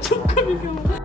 Çok komik ama.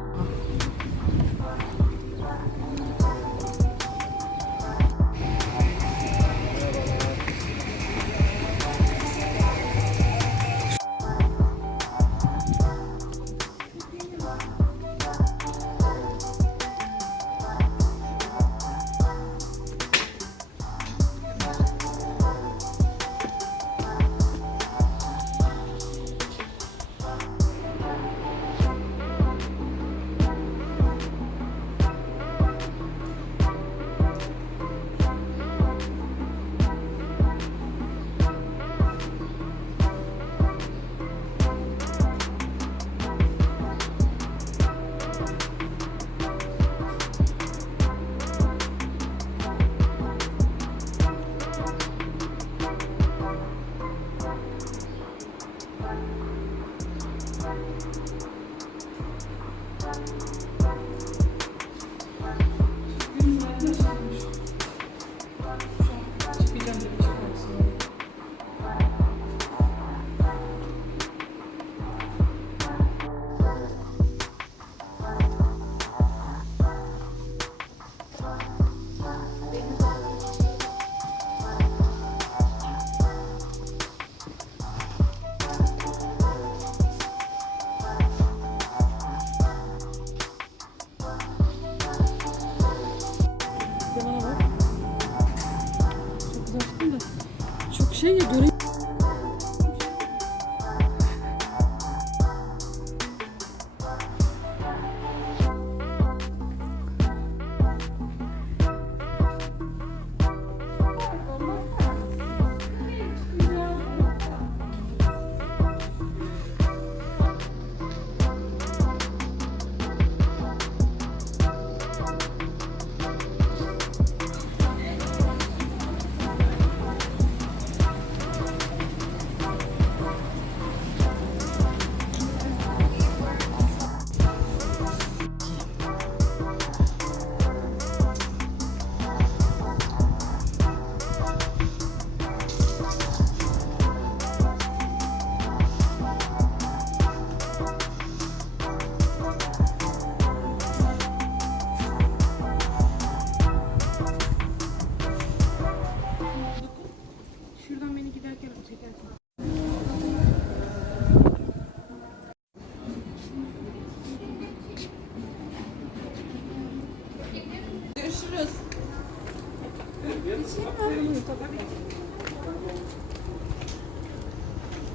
Şey ya göre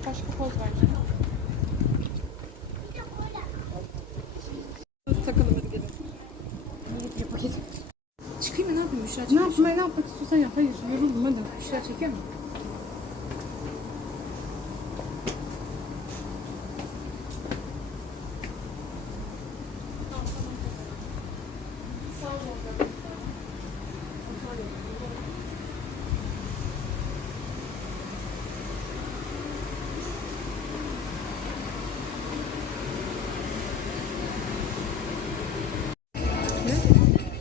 başka poz ver. Takalım hadi gelin. Bir paket. Çıkayım mı ne yapayım? Müşra çekiyor. Ne yapmak istiyorsan yap. Hayır yoruldum hadi. Müşra çekiyor mu?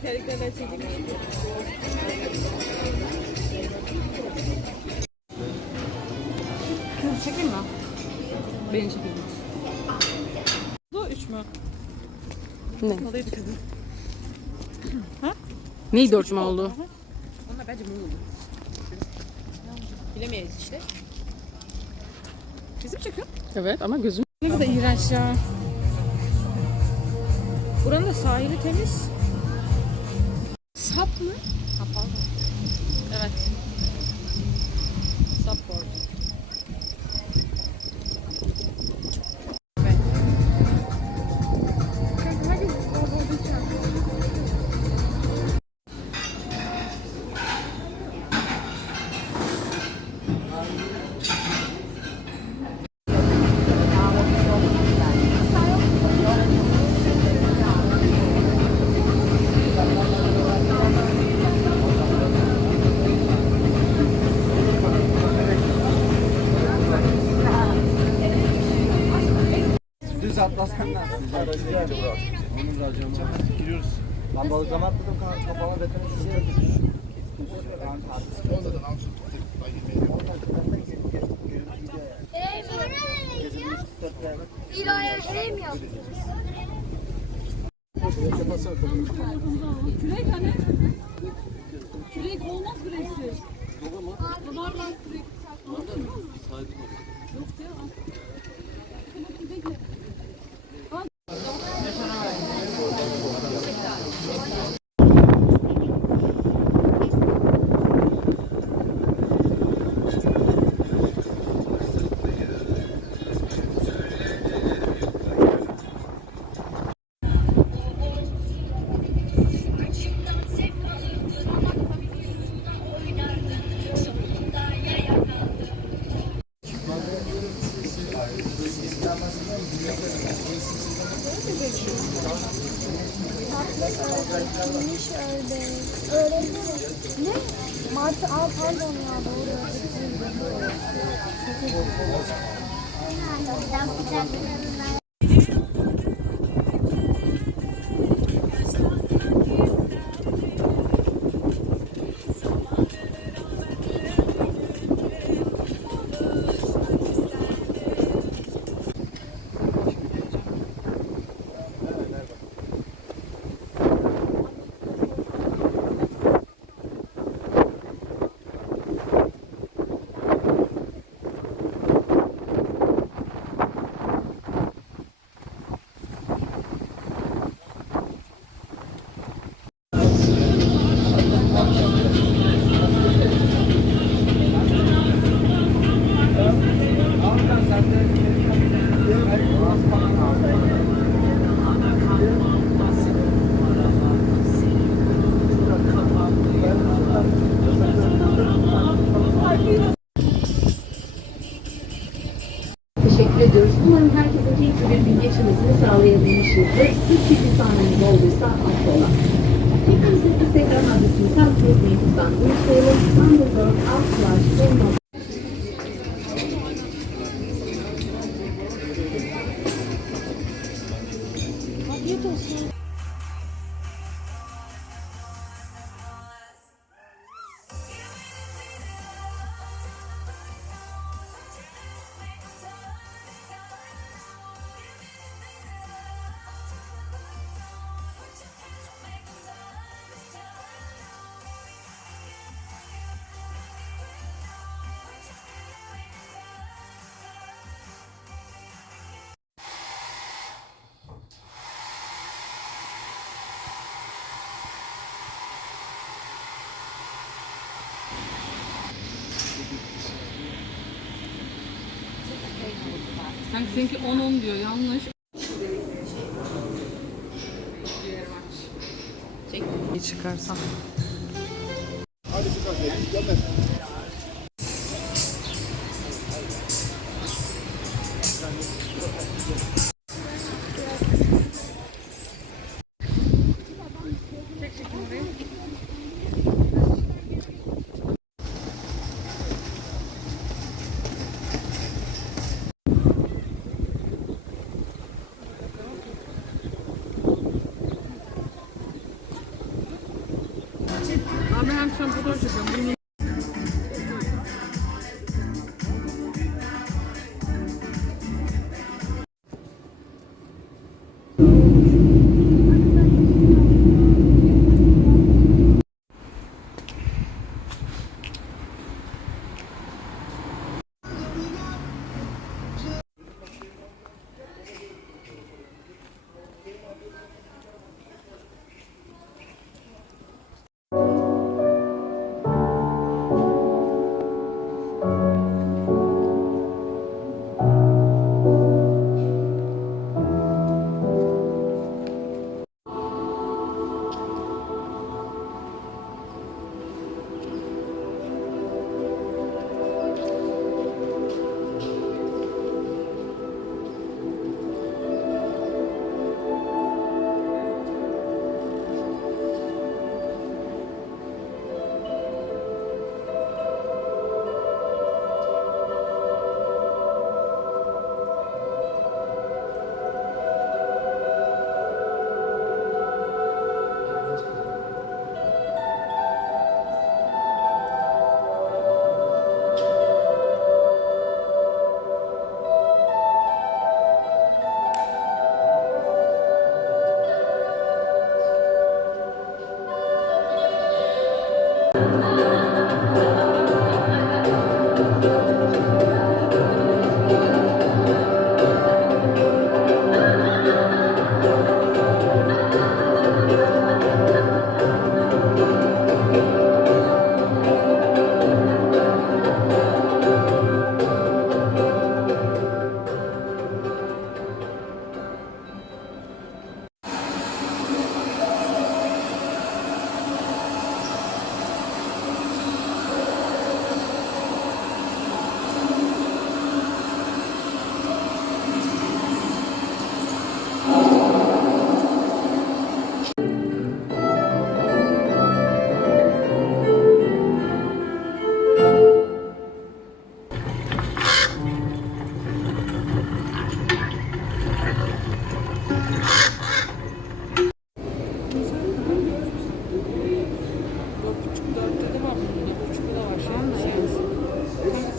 Terliklerden çekilmiş. Çekeyim mi? Beni çekeyim. Bu 3 mü? Ne? Neydi kızım? Ha? Neydi orçma oldu? Onlar bence bu oldu. Bilemeyiz işte. Bizim çekiyor. Evet ama gözüm. Ne kadar iğrenç ya. Buranın da sahili temiz. Sap mı? Kapalı. Evet. Support. Evet. Düz atlasınlar. Onun raconu. Giriyoruz. Lan balıklama atladım kafama betonu şişirdim. Ondan al şu İlaya hem yaptı. Kürek hani? Kürek olmaz küreksiz. Var lan kürek. Yok ya. Bekle. Neymiş ördek? Ne? Martı, pardon ya, doğru ördek değil. Teşekkür ediyoruz. Umarım herkese keyifli bir gün geçirmesini sağlayabilmişizdir. Siz bir sahnenin olduysa affola. Hepinize Instagram adresini takip etmeyi lütfen unutmayalım. Thunderbird /. Afiyet olsun. Sanki seninki 10-10 diyor, yanlış. İyi çıkarsam. Abi hem şu an fotoğraf çekiyorum.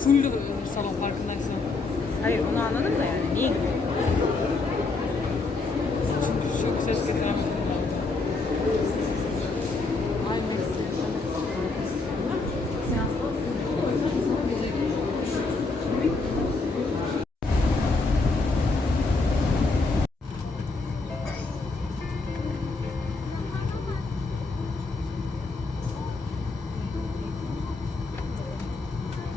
full salon farkındaysan. Hayır onu anladım da yani. Niye gidiyor? Çünkü çok ses getiren bir film var.